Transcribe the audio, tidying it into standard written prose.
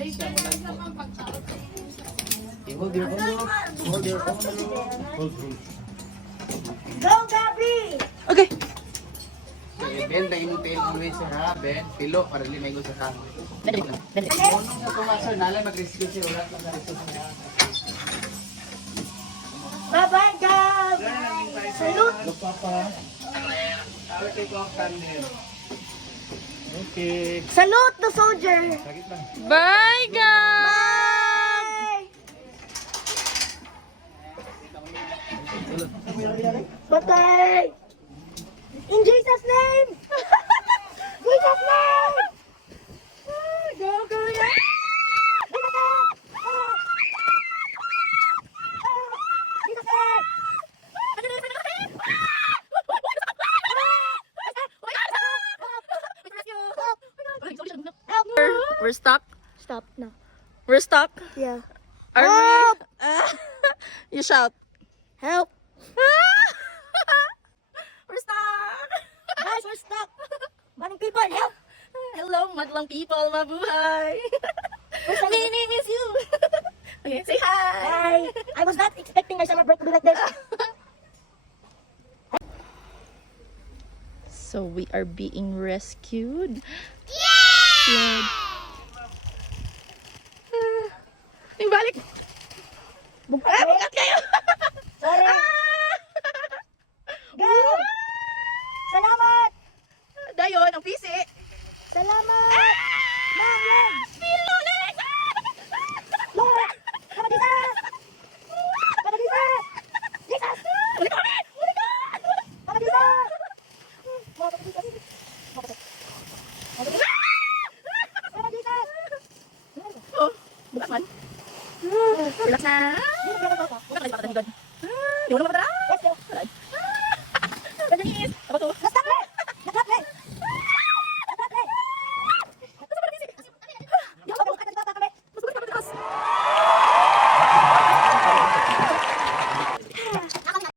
Hold your envelope. Hold your envelope. Hold. Go, Gabi! Okay. Ben, na-intel always ha. Ben, pilo para li may sa kamo. Bende. Unong sa tumasor, nalay mag-rescue siya. Wala lang sa rescue niya. Bye-bye, Gab! Salute! Papa. I will take off candle. Okay. Salute the soldier! Sakit lang. Bye, guys! Bye-bye! In Jesus' name! Jesus' name! Go, go, go! We're stuck. Stop now. We're stuck. Yeah. Are Help! we? You shout. Help! We're stuck. Guys, we're stuck! Morning people, help! Hello, madlang people, mabuhay. Mini miss you. Okay, say hi. Hi! I was not expecting my summer break to be like this. So we are being rescued. Yeah! Ibalik. Bukat kayo. Sorry! Go! Salamat! Dayon, ang pisi. Salamat! Ma'am, yan! Lord! Kamadisa! Kamadisa! Jesus! Kamadisa! Kamadisa! Oh, bukas man. Relax na.